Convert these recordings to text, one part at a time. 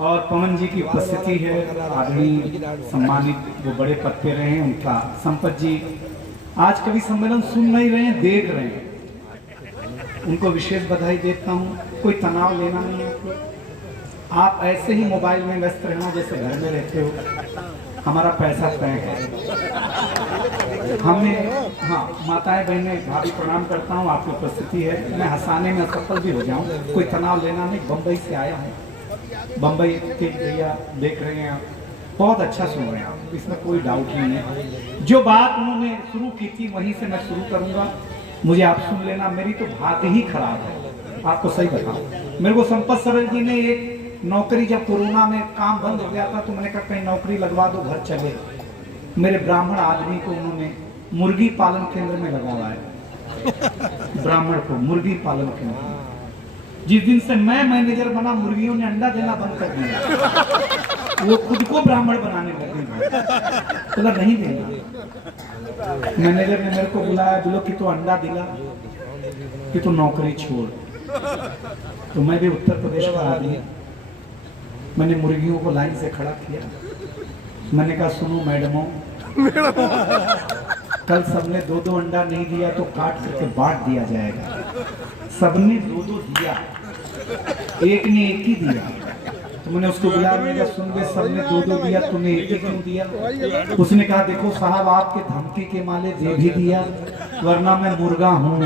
और पवन जी की उपस्थिति है, आदरणीय सम्मानित वो बड़े पद पे रहे हैं, उनका संपत जी आज कवि सम्मेलन सुन नहीं रहे हैं, देख रहे हैं, उनको विशेष बधाई देता हूँ। कोई तनाव लेना नहीं है, आप ऐसे ही मोबाइल में व्यस्त रहना जैसे घर में रहते हो। हमारा पैसा तय है, हमें हाँ माताएं बहनें भाभी प्रणाम करता हूँ, आपकी उपस्थिति है, मैं हंसाने में असफल भी हो जाऊँ, कोई तनाव लेना नहीं। बम्बई से आया हूँ, बम्बई के भैया देख रहे हैं आप, बहुत अच्छा सुन रहे हैं आप, इसमें कोई डाउट नहीं है। जो बात उन्होंने शुरू की थी वहीं से मैं शुरू करूंगा, मुझे आप सुन लेना। मेरी तो बात ही खराब है, आपको सही बताऊं। मेरे को संपत सरल जी ने एक नौकरी, जब कोरोना में काम बंद हो गया था तो मैंने कहा कहीं नौकरी लगवा दो, घर चले। मेरे ब्राह्मण आदमी को उन्होंने मुर्गी पालन केंद्र में लगाया है, ब्राह्मण को मुर्गी पालन केंद्र। जिस दिन से मैं मैनेजर बना, मुर्गियों ने अंडा देना बंद कर दिया, वो खुद को ब्राह्मण बनाने लगे, बोला नहीं देना। मैनेजर ने मेरे को बुलाया, बोलो कि तू अंडा दिला कि तू नौकरी छोड़। तो मैं भी उत्तर प्रदेश का आदमी, मैंने मुर्गियों को लाइन से खड़ा किया, मैंने कहा सुनो मैडमों, कल सबने 2-2 अंडा नहीं दिया तो काट करके बांट दिया जाएगा। सबने 2-2 दिया, एक ने एक ही दिया। तो मैंने उसको बुलाया, मैंने कहा सुन बे, सबने 2-2 दिया, तूने एक ही क्यों दिया? उसने कहा देखो साहब, आपके धमकी के माले दे भी दिया, वरना मैं मुर्गा हूँ।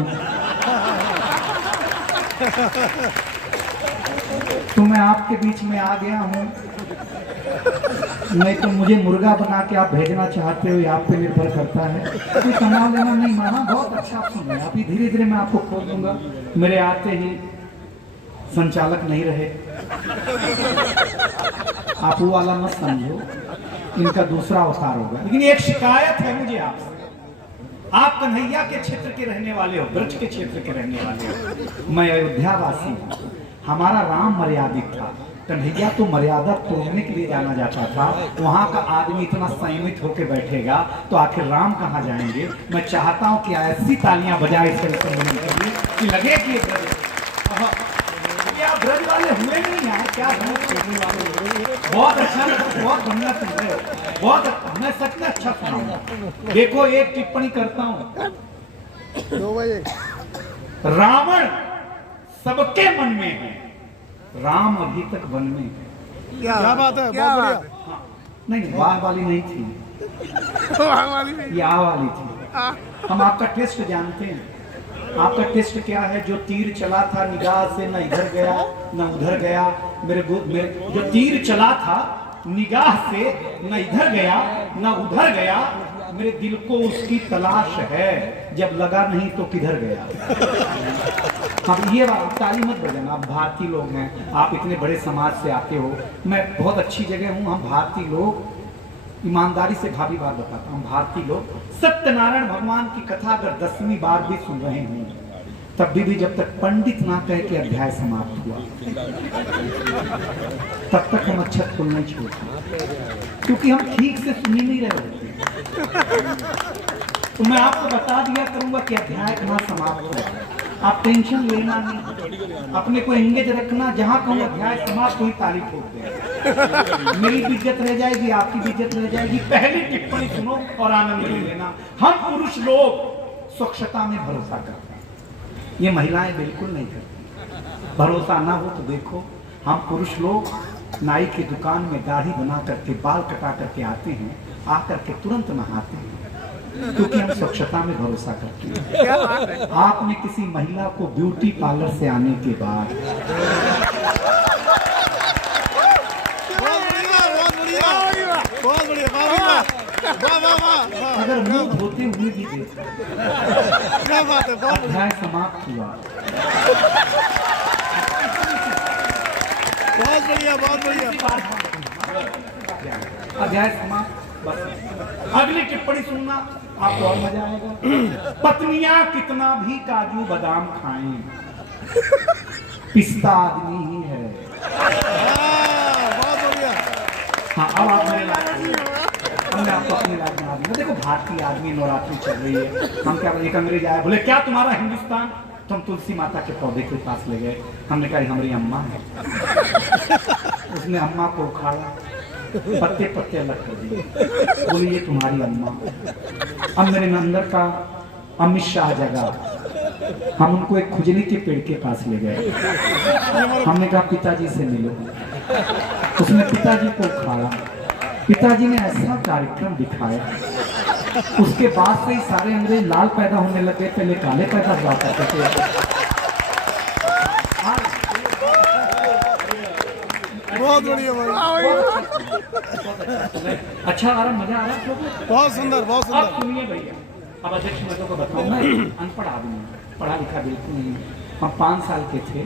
तो मैं आपके बीच में आ गया हूँ, नहीं तो मुझे मुर्गा बना के आप भेजना चाहते हो, आप पे निर्भर करता है। कोई तनाव लेना नहीं, माना बहुत अच्छा आप सुन रहे हैं। अभी धीरे धीरे मैं आपको खोल दूंगा। मेरे आते ही संचालक नहीं रहे, आप वो वाला मत समझो, इनका दूसरा अवतार होगा। लेकिन एक शिकायत है मुझे आपसे, आप कन्हैया के क्षेत्र के रहने वाले हो, ब्रज के क्षेत्र के रहने वाले हो, मैं अयोध्यावासी हूँ। हमारा राम मर्यादित था, कन्हैया तो मर्यादा तोड़ने के लिए जाना जाता था। वहाँ का आदमी इतना संयमित होकर बैठेगा तो आखिर राम कहाँ जाएंगे? मैं चाहता हूँ कि ऐसी तालियां बजाए इस सम्मेलन के लिए कि लगे कि क्या ब्रज वाले हुए नहीं यार, क्या वाले, बहुत अच्छा, बहुत बढ़िया सुन रहे हो, बहुत, मैं सच में अच्छा सुनाऊंगा। देखो एक टिप्पणी करता हूँ, रावण सबके मन में है, राम अभी तक वन में है। क्या बात है, बहुत बढ़िया। हाँ, नहीं वाह वाली नहीं थी, ये आ वाली थी। हम आपका टेस्ट जानते हैं, आपका टेस्ट क्या है? जो तीर चला था निगाह से, न इधर गया न उधर गया। मेरे जो तीर चला था निगाह से, न इधर गया न उधर गया, मेरे दिल को उसकी तलाश है, जब लगा नहीं तो किधर गया। अब ये बात, ताली मत बजाना, आप भारतीय लोग हैं, आप इतने बड़े समाज से आते हो, मैं बहुत अच्छी जगह हूँ। हम भारतीय लोग, ईमानदारी से भाभी बात बताता हूँ, भारतीय लोग सत्यनारायण भगवान की कथा अगर 10वीं बार भी सुन रहे हैं, तब भी जब तक पंडित ना कहे कि अध्याय समाप्त हुआ, तब तक हम अक्षत फूल नहीं छोड़ते, क्योंकि हम ठीक से सुन ही नहीं रहे होते। तो मैं आपको बता दिया करूंगा कि अध्याय कहाँ समाप्त हुआ, आप टेंशन लेना नहीं, अपने को एंगेज रखना। जहां कहूँ अध्याय समाप्त हुई, ताली ठोक दे, मेरी भी इज्जत रह जाएगी, आपकी भी इज्जत रह जाएगी। पहली टिप्पणी सुनो और आनंद ले लेना। हम पुरुष लोग स्वच्छता में भरोसा करते हैं, ये महिलाएं बिल्कुल नहीं करती। भरोसा ना हो तो देखो, हम पुरुष लोग नाई की दुकान में दाढ़ी बना करके, बाल कटा करके आते हैं, आकर के तुरंत नहाते हैं, क्योंकि हम स्वच्छता में भरोसा करते हैं। आपने किसी महिला को ब्यूटी पार्लर से आने के बाद अगर मुंह धोते हुए भी देखा, क्या बात है, अध्याय समाप्त हुआ। बहुत बढ़िया, बहुत बढ़िया। अध्याय समाप्त, बस अगली टिप्पणी सुनना, आपको और मजा आएगा। पत्नियां कितना भी काजू बादाम खाएं, पिस्ता आदमी ही है। बहुत बढ़िया। हाँ, अब आप मेरे हमने आपको अपने लाइफ में आदमी, देखो भारतीय आदमी, नवरात्रि चल रही है, हम क्या, एक अंग्रेज आया, बोले क्या तुम्हारा हिंदुस्तान? तो हम तुलसी माता के पौधे के पास ले गए, हमने कहा हमारी अम्मा है। उसने अम्मा को उखाड़ा, पत्ते पत्ते अलग कर दिए, बोली ये तुम्हारी अम्मा। अब मेरे अंदर का अमित शाह जगह, हम उनको एक खुजली के पेड़ के पास ले गए। हमने कहा पिताजी से मिलो। उसने पिताजी को उखाड़ा, पिताजी ने ऐसा कार्यक्रम दिखाया, उसके बाद से ही सारे अंग्रेज लाल पैदा होने लगे, पहले काले पैदा हुआ करते थे। बहुत बढ़िया भाई, अच्छा आ रहा, मजा आ रहा है आपको? बहुत सुंदर, बहुत अब सुंदर। सुनिए भैया, अब अध्यक्ष मैं को बताऊं, मैं अनपढ़ आदमी, पढ़ा लिखा बिल्कुल नहीं। हम 5 साल के थे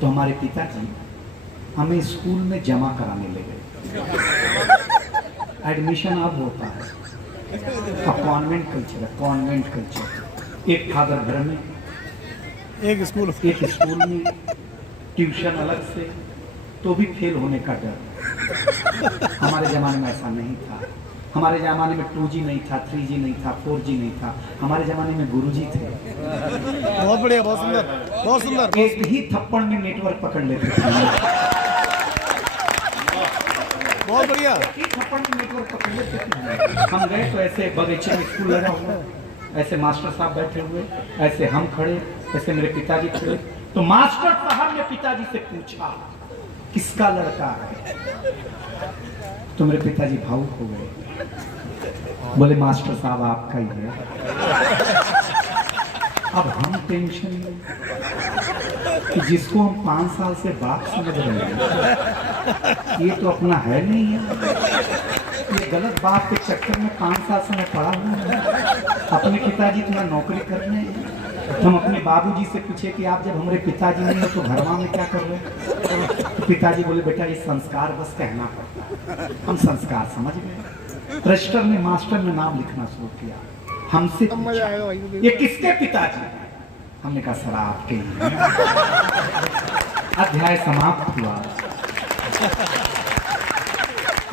तो हमारे पिताजी हमें स्कूल में जमा कराने ले गए। एडमिशन अब होता है, अब कॉन्वेंट कल्चर है, कॉन्वेंट कल्चर। एक था घर में, एक स्कूल में, ट्यूशन अलग से, तो भी फेल होने का डर। हमारे जमाने में ऐसा नहीं था। हमारे जमाने में 2G नहीं था, 3G नहीं था, 4G नहीं था। हमारे जमाने में गुरुजी थे। बहुत बढ़िया, बहुत सुंदर, बहुत सुंदर। एक ही थप्पड़ में नेटवर्क पकड़ लेते थे। बहुत बढ़िया। एक ही थप्पड़ में नेटवर्क पकड़ लेते थे। हम गए तो ऐसे बगीचे में स्कूल लगा हुआ, ऐसे मास्टर साहब बैठे हुए, ऐसे हम खड़े, ऐसे मेरे पिताजी खड़े। तो मास्टर साहब ने पिताजी से पूछा किसका लड़का है? तो मेरे पिताजी भावुक हो गए, बोले मास्टर साहब आपका ही है। अब हम टेंशन में कि जिसको हम 5 साल से बाप समझ रहे हैं, ये तो अपना है नहीं है। ये गलत बात के चक्कर में 5 साल से मैं पढ़ा हूँ। अपने पिताजी तुम्हें नौकरी करने हैं। हम अपने बाबूजी से पूछे कि आप जब हमारे पिताजी नहीं हो तो घरवा में क्या कर रहे हैं? तो पिताजी बोले बेटा ये संस्कार बस कहना पड़ता है। हम संस्कार समझ गए। रजिस्टर में मास्टर ने नाम लिखना शुरू किया। हमसे पूछा ये किसके पिताजी हैं? हमने कहा सर आपके ही हैं। अध्याय समाप्त हुआ।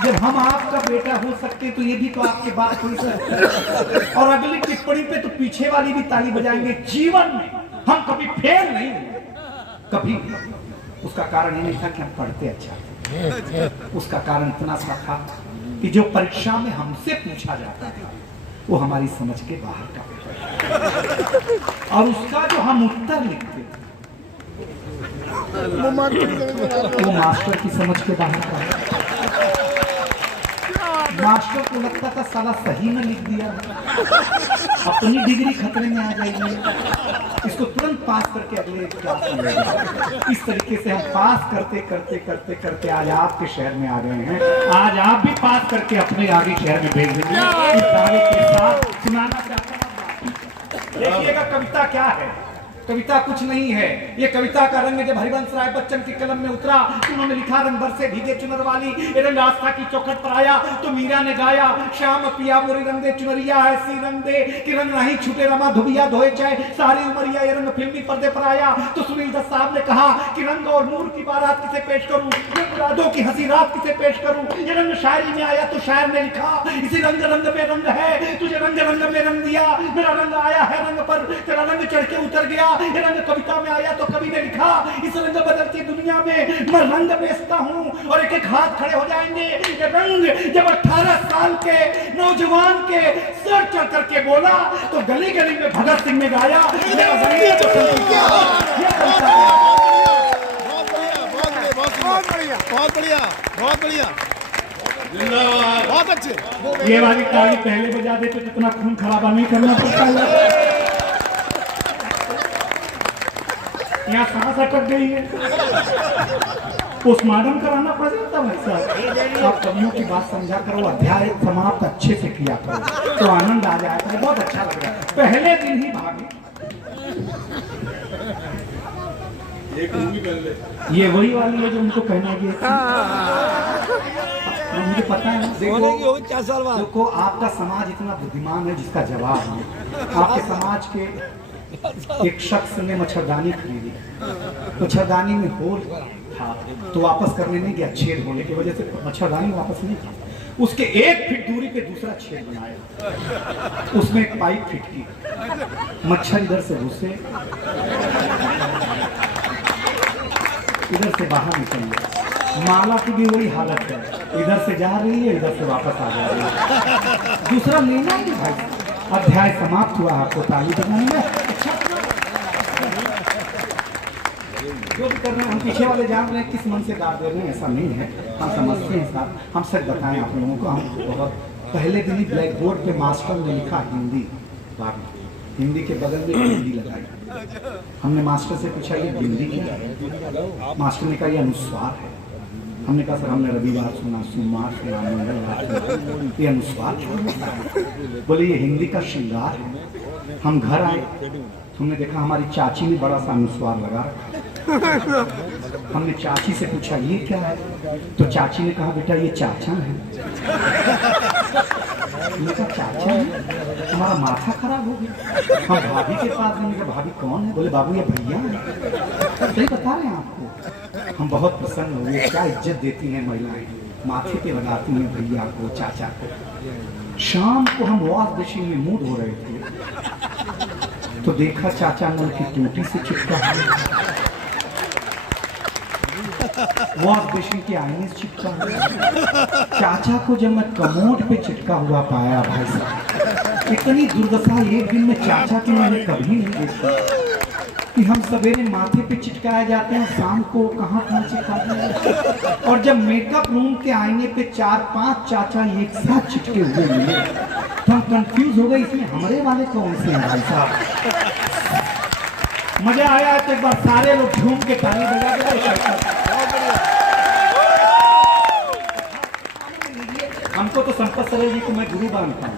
जब हम आपका बेटा हो सकते तो ये भी तो आपके बात हो सकते। और अगली टिप्पणी पे तो पीछे वाली भी ताली बजाएंगे। जीवन में हम कभी फेल नहीं हुए, कभी। उसका कारण ये नहीं था कि हम पढ़ते अच्छा थे। उसका कारण इतना सा था कि जो परीक्षा में हमसे पूछा जाता था वो हमारी समझ के बाहर का, और उसका जो हम उत्तर लिखते थे वो मास्टर की समझ के बाहर का। मास्टर को लगता था साला सही में लिख दिया, अपनी डिग्री खतरे में आ जाएगी, इसको तुरंत पास करके अगले क्लास में ले जाए। इस तरीके से हम पास करते करते करते करते आज आपके शहर में आ गए हैं। आज आप भी पास करके अपने आगे शहर में भेज देंगे। इस दावे के साथ सुनाना चाहता हूं, देखिएगा कविता क्या है। कविता कुछ नहीं है। ये कविता का रंग जब हरिवंश राय बच्चन की कलम में उतरा, उन्होंने लिखा रंग बरसे भीगे चुनर वाली, ये रंग आस्था की चौखट पर आया तो मीरा ने गाया, श्याम पिया मोरी रंग दे चुनरिया ऐसी रंग दे कि रंग नहीं छूटे रमा धुबिया धोए चाहे सारी उमरिया। ये रंग फिल्मी पर्दे पर आया तो सुनील दत्त साहब ने कहा कि रंग और नूर की बारात किसे पेश करूं, ये मुरादों की हंसी रात किसे पेश करूं। ये रंग शायरी में आया तो शायर ने लिखा, इसी रंग रंग में रंग है, तुझे रंग रंग में रंग दिया, मेरा रंग आया है रंग पर, तेरा रंग चढ़ के उतर गया। ये रंग कविता में आया तो कवि ने लिखा, इस रंग बदलती दुनिया में मैं रंग बेचता हूं और एक एक हाथ खड़े हो जाएंगे। ये रंग जब 18 साल के नौजवान के सर चढ़ करके बोला तो गली गली में भगत सिंह ने गाया। बहुत बढ़िया, बहुत बढ़िया, बहुत अच्छे। ये वाली ताली पहले बजा दे तो कितना खून खराबा नहीं करना पड़ता है। यहाँ सांस अटक गई है, पोस्टमार्टम कराना पड़ जाता है साहब। आप कवियों की बात समझा करो, अध्याय समाप्त अच्छे से किया करो तो आनंद आ जाएगा। बहुत अच्छा लग रहा है। पहले दिन ही भागे। ये वही वाली है जो उनको कहना ये मुझे पता है। देखो आपका समाज इतना बुद्धिमान है जिसका जवाब है। आपके समाज के एक शख्स ने मच्छरदानी खरीदी, मच्छरदानी में होल था तो वापस करने नहीं गया, छेद होने की वजह से मच्छरदानी वापस नहीं था। उसके 1 फीट दूरी पे दूसरा छेद बनाया, उसमें एक पाइप फिट की, मच्छर इधर से घुसे इधर से बाहर निकल गया। माला की भी वही हालत है, इधर से जा रही है, इधर से वापस आ जा रही है। दूसरा लेना ही भाई। अध्याय समाप्त हुआ, आपको ताली बजाएंगे। अच्छा, जो भी कर रहे हैं हम पीछे वाले जान रहे हैं किस मन से गा दे रहे हैं, ऐसा नहीं है, हम समझते हैं साहब। हम सच बताएं आप लोगों को, हम बहुत पहले दिन ही ब्लैक बोर्ड पे मास्टर ने लिखा हिंदी, हिंदी के बगल में हिंदी लगाई। हमने मास्टर से पूछा ये हिंदी क्या है? मास्टर ने कहा ये अनुस्वार है। हमने कहा सर हमने रविवार सुना, सोमवार सुना, मंगलवार सुना, ये अनुस्वार क्यों? बोले ये हिंदी का श्रृंगार है। हम घर आए, हमने देखा हमारी चाची ने बड़ा सा अनुस्वार लगा रखा। हमने चाची से पूछा ये क्या है? तो चाची ने कहा बेटा ये चाचा है। हमने कहा चाचा है? हमारा माथा खराब हो गया। हम भाभी के पास गए, कहा भाभी कौन है? बोले बाबू ये भैया है। सही बता रहे हैं आपको। हम बहुत प्रसन्न हुए, क्या इज्जत देती हैं महिलाएं, माथे पे लगाती हैं भैया को, चाचा को। शाम को हम वॉश बेसिन में मुंह धो रहे थे तो देखा चाचा नल की टूटी से चिपका है, वॉश बेसिन के आईने से चिपका है। चाचा को जब मैं कमोड पे चिपका हुआ पाया भाई साहब, इतनी दुर्दशा एक दिन में चाचा की मैंने कभी नहीं देखी कि हम सवेरे माथे पे चिटकाए जाते हैं, शाम को कहाँ चिटकाते हैं। और जब मेकअप रूम के आईने पे 4-5 चाचा एक साथ चिटके हुए मिले तो हम कंफ्यूज हो गए, इसमें हमारे वाले कौन से हैं भाई साहब। मजा आया तो एक बार सारे लोग झूम के ताली बजा के। हमको तो संपत सरे जी को मैं गुरु मानता हूँ।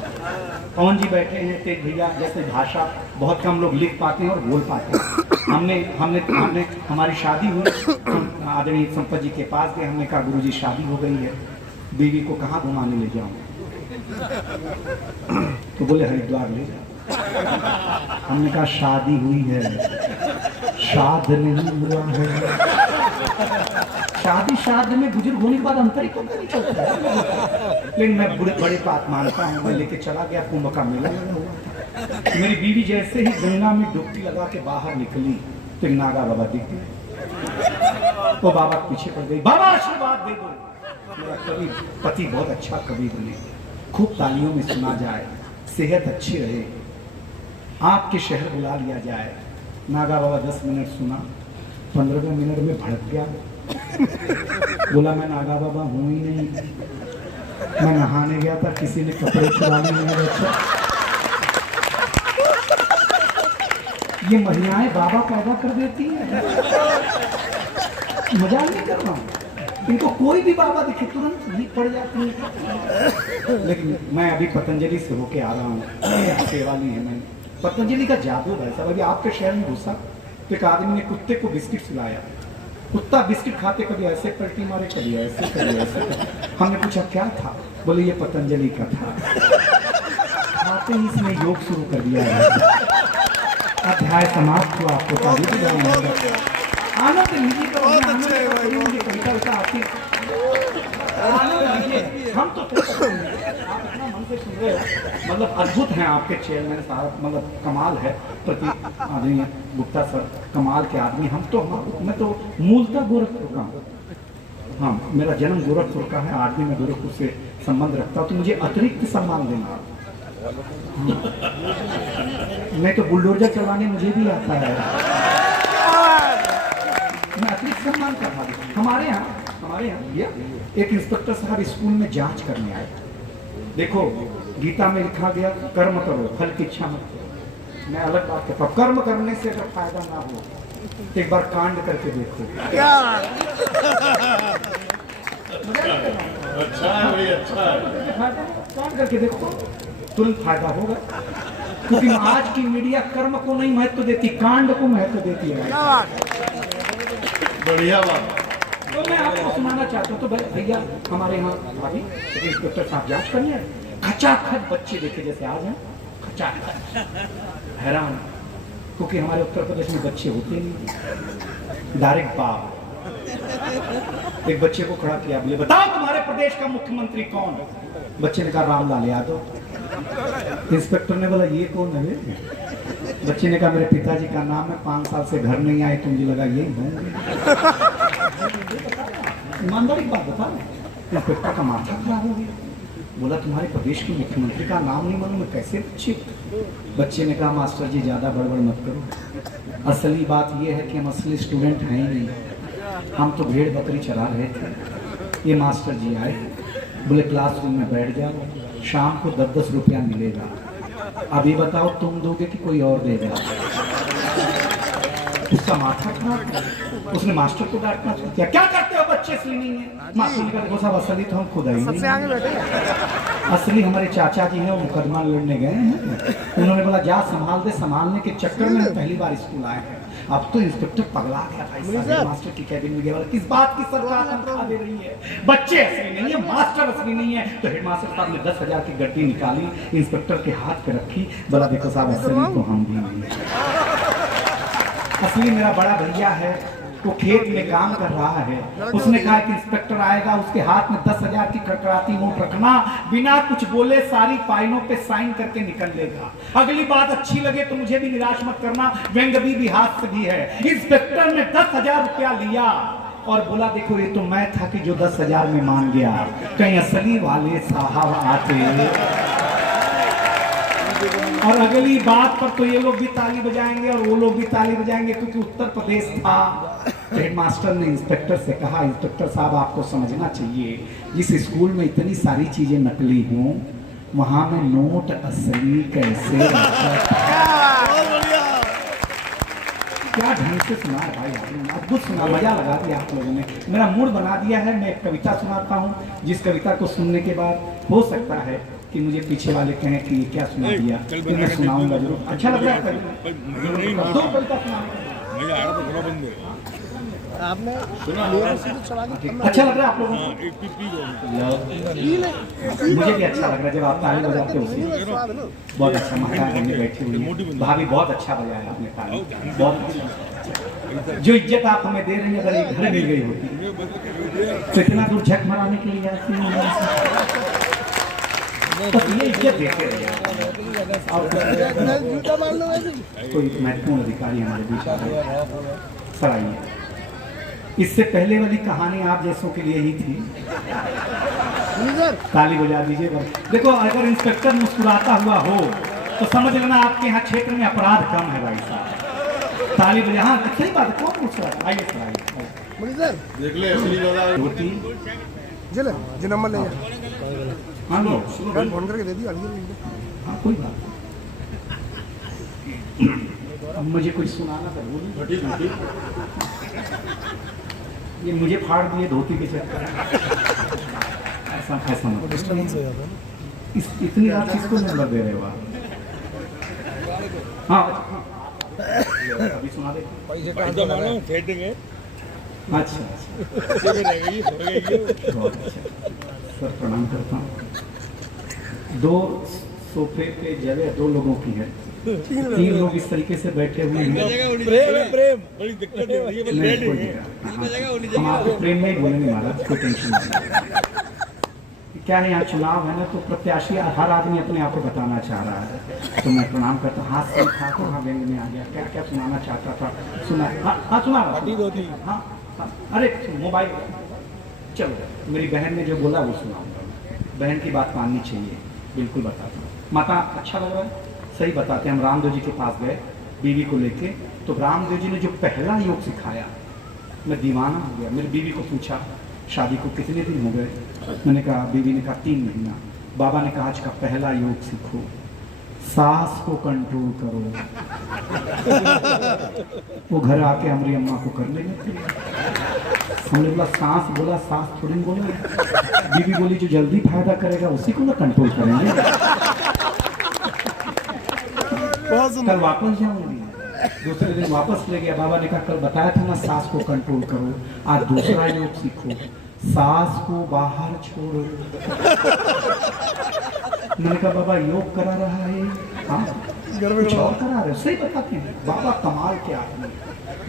पवन जी बैठे हैं, तेज भैया जैसे भाषा बहुत कम लोग लिख पाते हैं और बोल पाते हैं। हमने हमारी शादी हुई, हम आदरणीय संपत जी के पास गए। हमने कहा गुरुजी शादी हो गई है, बीवी को कहाँ घुमाने ले जाऊं? तो बोले हरिद्वार ले जाओ। हमने कहा शादी हुई है, शाद नहीं हुआ है। शादी में बुजुर्ग होने के बाद अंतर ही तो नहीं चलता है। लेकिन मैं बड़े बात मानता हूँ। मैं लेके चला गया, कुंभ का मेला लगा हुआ। मेरी बीवी जैसे ही गंगा में डुबकी लगा के बाहर निकली तो नागा बाबा दिख गए। वो बाबा पीछे पड़ गई, बाबा आशीर्वाद दे दो। मेरा कवि पति बहुत अच्छा कवि बने, खूब तालियों में सुना जाए, सेहत अच्छी रहे, आपके शहर बुला लिया जाए। नागा बाबा 10 मिनट सुना, 15वें मिनट में भड़क गया। बोला मैं नागा बाबा हूं ही नहीं, मैं नहाने गया था, किसी ने कपड़े चुराने नहीं रखा। ये महिलाएं बाबा पैदा कर देती हैं, मजाक नहीं कर रहा हूं। इनको कोई भी बाबा दिखे तुरंत नींद पड़ जाती है। लेकिन मैं अभी पतंजलि से होके आ रहा हूँ, सेवा ली है मैंने। पतंजलि का जादू है साहब। अभी आपके शहर में घुसा तो एक आदमी ने कुत्ते को बिस्किट खिलाया। कुत्ता बिस्किट खाते कभी ऐसे पलटी मारे, कभी ऐसे, कभी ऐसे। हमने पूछा क्या था? बोले ये पतंजलि का था। खाते ही इसने योग शुरू कर दिया है। अध्याय समाप्त हुआ। आपको आनंद लीजिए, कविता आती। हम तो अपना मन से सुन रहे हो, मतलब अद्भुत हैं आपके चेयरमैन साहब, मतलब कमाल है। प्रति आदमी गुप्ता सर कमाल के आदमी। मैं तो मूलतः गोरखपुर का हूँ। हाँ, मेरा जन्म गोरखपुर का है, आज भी मैं गोरखपुर से संबंध रखता हूँ, तो मुझे अतिरिक्त सम्मान देना। मैं तो बुलडोजर चलाने मुझे भी आता है, मैं अतिरिक्त सम्मान कर रहा हूँ। हमारे यहाँ भैया एक इंस्पेक्टर साहब स्कूल में जांच करने आए। देखो गीता में लिखा गया कर्म करो फल की इच्छा मत करो। मैं अलग बात करता हूँ, कर्म करने से अगर फायदा ना हो तो एक बार कांड करके देखो। कांड करके देखो, तुरंत फायदा होगा। क्योंकि आज की मीडिया कर्म को नहीं महत्व देती, कांड को महत्व देती है। बढ़िया बात। तो मैं आपको सुनाना चाहता हूँ। तो भैया हमारे यहाँ भाभी इंस्पेक्टर साहब जांच करने आए, खचाखच बच्चे देखे जैसे आज हैं, खचाखच। हैरान, क्योंकि हमारे उत्तर प्रदेश में बच्चे होते नहीं, डायरेक्ट बाप। एक बच्चे को खड़ा किया, बोले बताओ तुम्हारे प्रदेश का मुख्यमंत्री कौन? बच्चे ने कहा रामलाल यादव। इंस्पेक्टर ने बोला ये कौन है? बच्चे ने कहा मेरे पिताजी का नाम है, 5 साल से घर नहीं आए तो मुझे लगा यही होंगे। ईमानदारी की बात बता रहे हैं। इंस्पेक्टर का माथा खराब हो गया, बोला तुम्हारे प्रदेश के मुख्यमंत्री का नाम नहीं मालूम है, कैसे बच्चे ने कहा मास्टर जी ज़्यादा बड़बड़ मत करो, असली बात यह है कि हम असली स्टूडेंट हैं ही नहीं, हम तो भेड़ बकरी चरा रहे थे। ये मास्टर जी आए, बोले क्लासरूम में बैठ जाओ, शाम को 10-10 रुपया मिलेगा, अभी बताओ तुम दोगे कि कोई और देगा। उसका माथा खराब, उसने मास्टर को डांटना शुरू किया, क्या करते हो बच्चे, असली नहीं है। मास्टर ने कहा देखो साहब असली तो हम खुद आई सबसे आगे बैठे, असली हमारे चाचा जी हैं, वो मुकदमा लड़ने गए हैं। उन्होंने बोला जा संभाल दे, संभालने के चक्कर में पहली बार स्कूल आए हैं। अब तो इंस्पेक्टर पगला गया भाई साहब, मास्टर की कैबिन में गया, बोला किस बात की सरकार तनख्वाह दे रही है, बच्चे असली नहीं है, मास्टर असली नहीं है। तो हेडमास्टर साहब ने 10,000 की गड्डी निकाली, इंस्पेक्टर के हाथ पे रखी, बोला देखो साहब असली तो हम भी नहीं है, असली मेरा बड़ा भैया है, वो खेत में काम कर रहा है। उसने कहा कि इंस्पेक्टर आएगा, उसके हाथ में 10,000 की कड़कड़ाती नोट रखना, बिना कुछ बोले सारी फाइलों पे साइन करके निकल लेगा। अगली बात अच्छी लगे तो मुझे भी निराश मत करना, व्यंग भी हाथ से भी है। इंस्पेक्टर ने 10,000 रुपया लिया और बोला देखो ये तो मैं था कि जो 10,000 में मान गया, कहीं असली वाले साहब आते और अगली बात पर तो ये लोग भी ताली बजाएंगे और वो लोग भी ताली बजाएंगे, क्योंकि उत्तर प्रदेश था। हेडमास्टर ने इंस्पेक्टर से कहा इंस्पेक्टर साहब आपको समझना चाहिए, जिस स्कूल में इतनी सारी चीजें नकली हों वहां में नोट असली कैसे क्या ढंग से सुना है भाई आपने, अद्भुत सुना, मजा लगा दिया आप लोगों ने, मेरा मूड बना दिया है। मैं एक कविता सुनाता हूँ, जिस कविता को सुनने के बाद हो सकता है कि मुझे पीछे वाले कहें कि ये क्या सुना दिया, तो मैं सुनाऊंगा जरूर। अच्छा लग रहा है, दो कविता आपने अच्छा लग रहा है आप लोगों को, मुझे भी अच्छा लग रहा है जब आप ताली बजाते हो। बहुत अच्छा, माता हमने बैठी हुई है, भाभी बहुत अच्छा बजाया आपने ताली, बहुत अच्छा। जो इज्जत आप हमें दे रही है अगर एक घर मिल गई होती तो इतना दूर झक मराने के लिए आती है, तो ये इज्जत देते रहिए। कोई महत्वपूर्ण अधिकारी हमारे बीच सर आइए। इससे पहले वाली कहानी आप जैसों के लिए ही थी, ताली बजा दीजिए। देखो अगर इंस्पेक्टर मुस्कुराता हुआ हो तो समझ लेना आपके यहाँ क्षेत्र में अपराध कम है भाई साहब, ताली बजा। हाँ सही बात है, कौन मुस्कुराता, आइए सर आइए। देख ले धोती जी नंबर ले, हाँ लो फोन करके दे दिया। हाँ कोई बात, अब मुझे कुछ सुनाना था, ये मुझे फाड़ दिए धोती के चक्कर, ऐसा ऐसा मत, इतनी रात किसको नंबर दे रहे हो आप? हाँ अभी सुना दे। अच्छा बहुत अच्छा सर, प्रणाम करता हूँ। 2 सोफे पे जगह 2 लोगों की है, 3 लोग इस तरीके से बैठे हुए हैं। हम आपको प्रेम में ही बोलेंगे महाराज, कोई टेंशन नहीं। क्या है यहाँ चुनाव है ना, तो प्रत्याशी हर आदमी अपने आप को बताना चाह रहा है, तो मैं प्रणाम करता हूँ। हाथ से था तो हाँ व्यंग में आ गया, क्या क्या सुनाना चाहता था सुना। हाँ सुना, हाँ अरे मोबाइल, चलो मेरी बहन ने जो बोला वो सुनाऊंगा, बहन की बात माननी चाहिए, बिल्कुल बताता हूँ। माता अच्छा लग रहा है, सही बताते हैं। हम रामदेव जी के पास गए बीवी को लेके, तो रामदेव जी ने जो पहला योग सिखाया मैं दीवाना हो गया। मेरी बीवी को पूछा शादी को कितने दिन हो गए, मैंने कहा, बीवी ने कहा 3 महीना। बाबा ने कहा आज का पहला योग सीखो, सांस को कंट्रोल करो। वो घर आके हमारी अम्मा को करने लगे, हमने बोला सांस, बोला सांस थोड़ी बोला। बीवी बोली जो जल्दी फायदा करेगा उसी को ना कंट्रोल करेंगे। कल वापस जाऊंगी, दूसरे दिन वापस ले गया। बाबा ने कहा कल बताया था ना सांस को कंट्रोल करो, आज दूसरा योग सीखो, सांस को बाहर छोड़ो। मैंने कहा बाबा योग करा रहा है, हाँ कुछ और करा रहे, सही बताते हैं बाबा, कमाल के आदमी।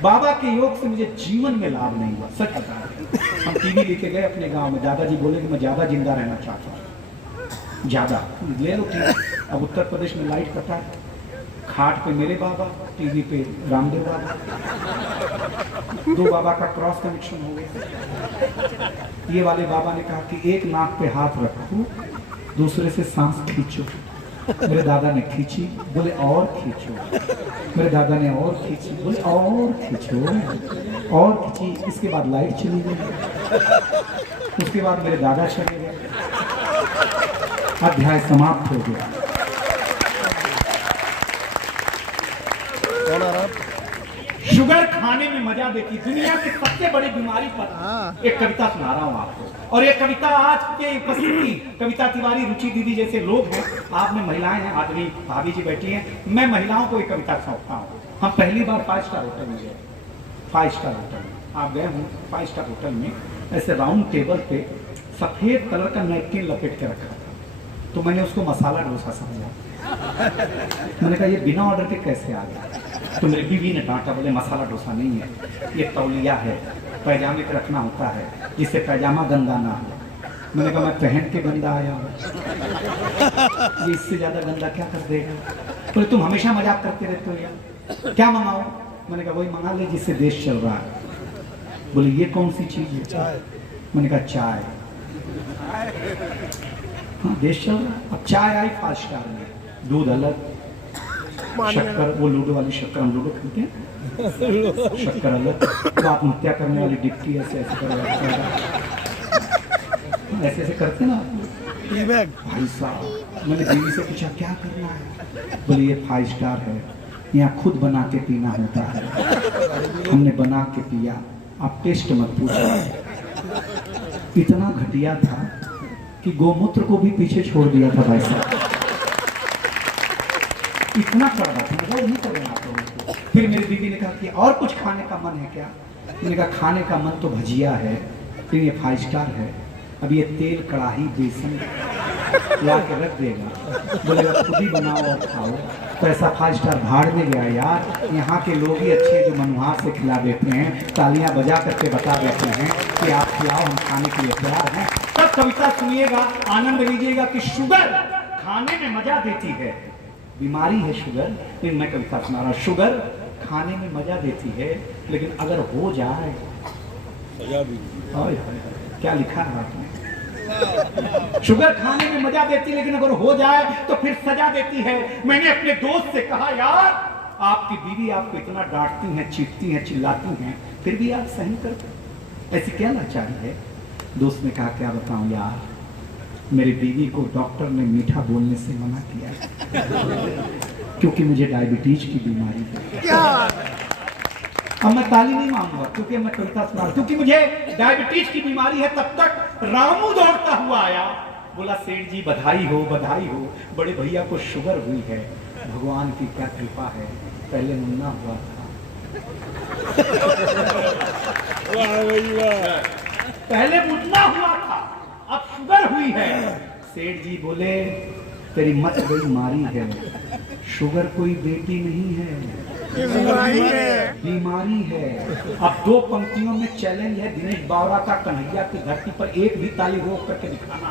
बाबा के योग से मुझे जीवन में लाभ नहीं हुआ, सच बता रहे। हम टीवी लेके गए अपने गांव में, दादाजी बोले कि मैं ज्यादा जिंदा रहना चाहता हूँ, ज्यादा ले लो ठीक। अब उत्तर प्रदेश में लाइट कटा है, खाट पे मेरे बाबा, टीवी पे रामदेव बाबा, दो बाबा का क्रॉस कनेक्शन हो गया। ये वाले बाबा ने कहा कि एक नाक पे हाथ रखो, दूसरे से सांस खींचो। मेरे दादा ने खींची, बोले और खींचो। मेरे दादा ने और खींची, बोले और खींचो, और खींची। इसके बाद लाइट चली गई, उसके बाद मेरे दादा चले गए, अध्याय समाप्त हो गया। कौन आ रहा? शुगर खाने में मजा देती, दुनिया की सबसे बड़ी बीमारी पर एक कविता सुना रहा हूँ आपको। और ये कविता आज के उपस्थिति कविता तिवारी, रुचि दीदी जैसे लोग हैं, आप में महिलाएं हैं, आदमी भाभी जी बैठी हैं, मैं महिलाओं को एक कविता सौंपता हूँ। हम पहली बार 5 स्टार होटल में गए, 5 स्टार होटल में आप गए हूँ। 5 स्टार होटल में ऐसे राउंड टेबल पे सफेद कलर का नैपकिन लपेट के रखा था, तो मैंने उसको मसाला डोसा समझा। मैंने कहा ये बिना ऑर्डर के कैसे आ गया? तो मेरी बीवी ने डांटा, बोले मसाला डोसा नहीं है, ये तौलिया है, पैजामे पे रखना होता है जिससे पैजामा गंदा ना हो। मैंने कहा मैं पहन के गंदा आया हूँ, ये इससे ज्यादा गंदा क्या कर देगा? बोले तुम हमेशा मजाक करते रहते हो यार, क्या मंगाओ? मैंने कहा वही मंगा ले जिससे देश चल रहा है। बोले ये कौन सी चीज है? मैंने कहा चाय। हाँ देश चल रहा है। अब चाय आई 5 स्टार में, दूध अलग, शक्कर, वो लूडो वाली शक्कर, हम लूडो खेलते हैं, शक्कर अलग, तो आत्महत्या करने वाली डिप्टी ऐसे ऐसे ऐसे ऐसे करते ना भाई साहब। मैंने बीवी से पूछा क्या करना है? बोले ये 5 स्टार है, यहाँ खुद बना के पीना होता है, हमने बना के पिया, आप टेस्ट मत पूछो। इतना घटिया था कि गोमूत्र को भी पीछे छोड़ दिया था भाई साहब, इतना कड़वा था, वो नहीं कर रहा था। फिर मेरी बीवी ने कहा कि और कुछ खाने का मन है क्या? मैंने कहा खाने का मन तो भजिया है, फिर ये 5 स्टार है, अब ये तेल कढ़ाई बेसन ला के रख देगा, बोलेगा खुद ही बनाओ और खाओ। तो ऐसा 5 स्टार भाड़ में गया यार। यहाँ के लोग ही अच्छे जो मनुहार से खिला देते हैं, तालियां बजा करके बता देते हैं कि आप खिलाओ, हम खाने के लिए तैयार हैं। तब कविता सुनिएगा, आनंद लीजिएगा कि शुगर खाने में मजा देती है, बीमारी है शुगर। लेकिन मैं कविता सुना रहा हूँ, शुगर खाने में मजा देती है, लेकिन अगर हो जाए, क्या लिखा है आपने? शुगर खाने में मजा देती, लेकिन अगर हो जाए तो फिर सजा देती है। मैंने अपने दोस्त से कहा यार आपकी बीवी आपको इतना डांटती हैं, चीटती हैं, चिल्लाती हैं, फिर भी आप सही करते, ऐसी क्या लाचारी है? दोस्त ने कहा क्या बताऊं यार, मेरी बीवी को डॉक्टर ने मीठा बोलने से मना किया क्योंकि मुझे डायबिटीज की बीमारी है। अब मैं ताली नहीं मांगूंगा क्योंकि मैं कविता सुना, क्योंकि मुझे डायबिटीज की बीमारी है। तब तक रामू दौड़ता हुआ आया, बोला सेठ जी बधाई हो, बधाई हो, बड़े भैया को शुगर हुई है, भगवान की क्या कृपा है, पहले मुन्ना हुआ था। पहले मुन्ना हुआ था, अब शुगर हुई है। सेठ जी बोले तेरी मत गई मारी है, शुगर कोई बेटी नहीं है, बीमारी है। अब 2 पंक्तियों में चैलेंज है दिनेश बावरा का, कन्हैया की धरती पर एक भी ताली रोक करके दिखाना।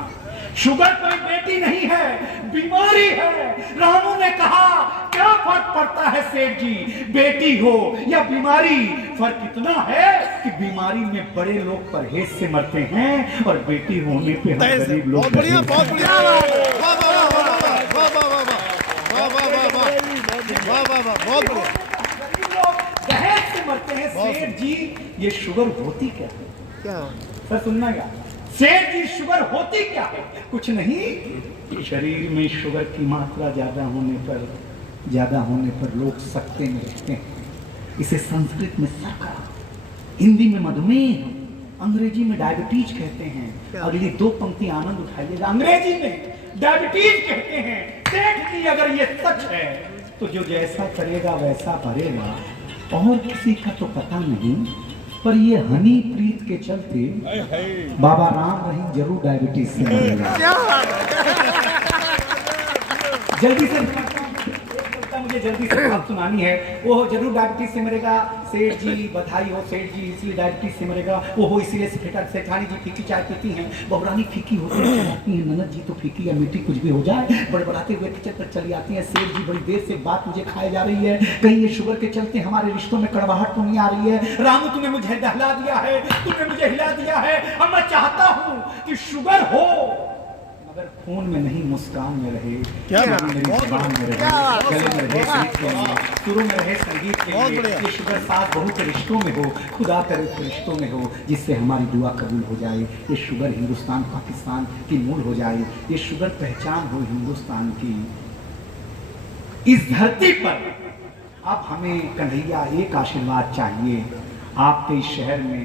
शुगर कोई बेटी नहीं है, बीमारी है। रामू ने कहा क्या फर्क पड़ता है सेठ जी, बेटी हो या बीमारी? फर्क इतना है कि बीमारी में बड़े लोग परहेज से मरते हैं और बेटी होने पे हम गरीब लोग। बहुत बढ़िया, बहुत बढ़िया, बहुत बढ़िया। दहेज से मरते हैं। सेठ जी ये शुगर होती क्या है? क्या सर सुनना क्या? सेठ जी शुगर होती क्या है? कुछ नहीं, शरीर में शुगर की मात्रा ज्यादा होने पर लोग सकते में रहते हैं। इसे संस्कृत में शर्करा, हिंदी में मधुमेह, अंग्रेजी में डायबिटीज कहते हैं। अगली 2 पंक्ति आनंद उठाइएगा, अंग्रेजी में डायबिटीज कहते हैं। सेठ जी अगर ये सच है तो जो जैसा करेगा वैसा भरेगा, और किसी का तो पता नहीं, पर ये हनी प्रीत के चलते बाबा राम रहीम जरूर डायबिटीज से मरेगा। जल्दी से मुझे जल्दी से बात सुनानी है। वो जरूर डायबिटीज से मरेगा सेठ जी, बधाई हो सेठ जी, इसलिए डायबिटीज से मरेगा। वो हो इसीलिए सेठानी जी फीकी चाय पीती हैं, बहुरानी फीकी होती है, ननद जी तो फीकी या मीठी कुछ भी हो जाए बड़बड़ाते हुए किचन पर चली आती है। सेठ जी बड़ी देर से बात मुझे खाए जा रही है, कहीं ये शुगर के चलते हमारे रिश्तों में कड़वाहट तो नहीं आ रही है। रामू तूने मुझे दहला दिया है, तूने मुझे हिला दिया है। अब मैं चाहता हूँ कि शुगर हो मगर खून में नहीं, मुस्कान में रहे, मेरी जुबान में रहे, गले में रहे संगीत के लिए, सुरों में रहे संगीत के लिए। ये शुगर सास बहू के रिश्तों में हो, खुदा करे के रिश्तों में हो, जिससे हमारी दुआ कबूल हो जाए। ये शुगर हिंदुस्तान पाकिस्तान की मूल हो जाए, ये शुगर पहचान हो हिंदुस्तान की। इस धरती पर अब हमें कन्हैया एक आशीर्वाद चाहिए, आपके इस शहर में,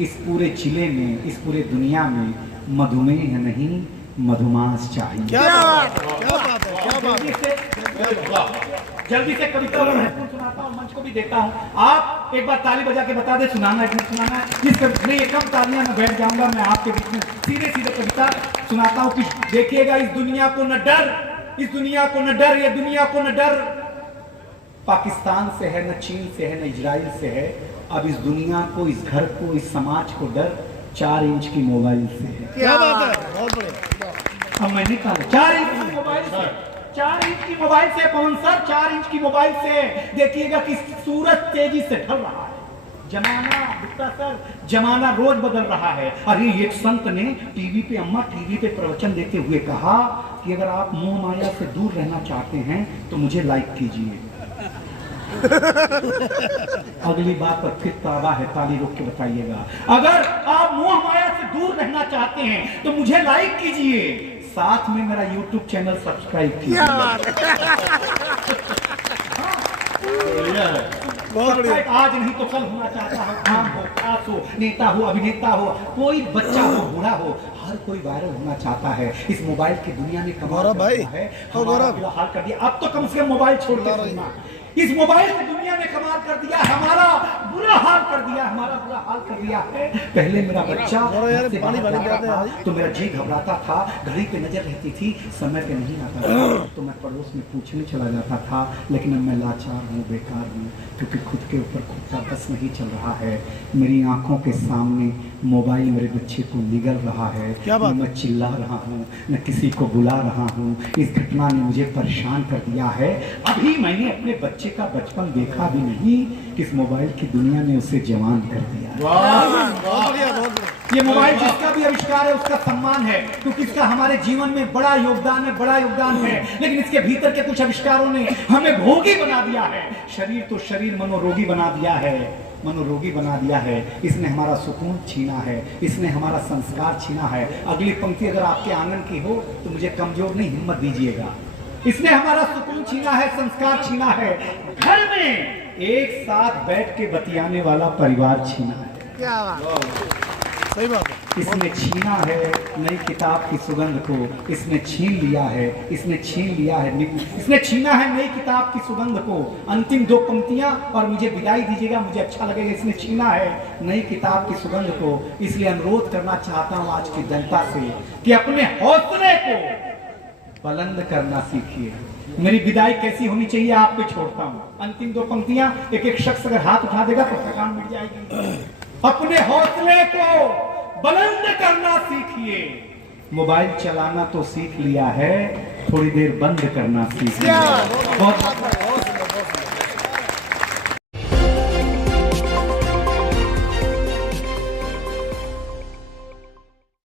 इस पूरे जिले में, इस पूरे दुनिया में मधुमेह नहीं मधुमास चाहिए। क्या बात है, क्या बात है। जल्दी से कविता और महत्वपूर्ण सुनाता हूँ, मंच को भी देता हूँ। आप एक बार ताली बजा के बता दे, सुनाना है कि सुनाना है। जिस नहीं कम तालियां मैं बैठ जाऊंगा, मैं आपके बीच में सीधे सीधे कविता सुनाता हूँ कि देखिएगा इस दुनिया को न डर, इस दुनिया को न डर, ये दुनिया को न डर पाकिस्तान से है, न चीन से है, न इजराइल से है। अब इस दुनिया को, इस घर को, इस समाज को डर 4 इंच की मोबाइल से है। क्या बात है, बहुत बढ़िया। अब मैंने कहा 4 इंच की मोबाइल से, 4 इंच की मोबाइल से पवन सर, 4 इंच की मोबाइल से देखिएगा कि सूरज तेजी से ढल रहा है। जमाना गुप्ता सर, जमाना रोज बदल रहा है। अरे एक संत ने टीवी पे, अम्मा टीवी पे प्रवचन देते हुए कहा कि अगर आप मोह माया से दूर रहना चाहते हैं तो मुझे लाइक कीजिए। अगली बात पर फिर ताबा है, ताली रोक के बताइएगा। अगर आप मोह माया से दूर रहना चाहते हैं तो मुझे लाइक कीजिए, साथ में मेरा YouTube चैनल सब्सक्राइब कीजिए। आज नहीं तो कल होना चाहता हूँ, आम हो, खास हो, नेता हो, अभिनेता हो, कोई बच्चा हो, बूढ़ा हो, हर कोई वायरल होना चाहता है। इस मोबाइल की दुनिया में कमाल भाई है, हमारा बुरा हाल कर दिया। अब तो कम से कम मोबाइल छोड़ के सुनना, इस मोबाइल की दुनिया में कमाल कर दिया, हमारा बुरा हाल कर दिया, हमारा बुरा हाल कर दिया है। पहले मेरा बच्चा तो मेरा जी घबराता था, घड़ी पे नजर रहती थी, समय पे नहीं आता था तो मैं पड़ोस में पूछने चला जाता था। लेकिन अब मैं लाचार हूँ, बेकार हूँ, क्योंकि खुद के ऊपर खुद का बस नहीं चल रहा है। मेरी आंखों के सामने मोबाइल मेरे बच्चे को निगल रहा है, न मैं चिल्ला रहा हूँ, न किसी को बुला रहा हूँ। इस घटना ने मुझे परेशान कर दिया है। अभी मैंने अपने बच्चे का बचपन देखा भी नहीं कि इस मोबाइल की दुनिया ने उसे जवान कर दिया। ये मोबाइल जिसका भी आविष्कार है उसका सम्मान है, क्योंकि इसका हमारे जीवन में बड़ा योगदान है, बड़ा योगदान है। लेकिन इसके भीतर के कुछ आविष्कारों ने हमें भोगी बना दिया है। शरीर तो शरीर, मनोरोगी बना दिया है, मनोरोगी बना दिया है। इसने हमारा सुकून छीना है, इसने हमारा संस्कार छीना है। अगली पंक्ति अगर आपके आंगन की हो तो मुझे कमजोर नहीं, हिम्मत दीजिएगा। इसने हमारा सुकून छीना है, संस्कार छीना है। घर में एक साथ बैठ के बतियाने वाला परिवार छीना है। क्या बात, सही बात है। इसने छीना है नई किताब की सुगंध को, इसने छीन लिया है, इसने छीन लिया है, इसने छीना है नई किताब की सुगंध को। अंतिम 2 पंक्तियां और मुझे विदाई दीजिएगा, मुझे अच्छा लगेगा। इसने छीना है नई किताब की सुगंध को, इसलिए अनुरोध करना चाहता हूं आज की जनता से कि अपने हौसले को बुलंद करना सीखिए। मेरी विदाई कैसी होनी चाहिए आप पे छोड़ता हूं। अंतिम 2 पंक्तियां एक एक शख्स अगर हाथ उठा देगा तो थकान मिट जाएगी। अपने हौसले को बुलंद करना सीखिए। मोबाइल चलाना तो सीख लिया है, थोड़ी देर बंद करना सीखिए। बहुत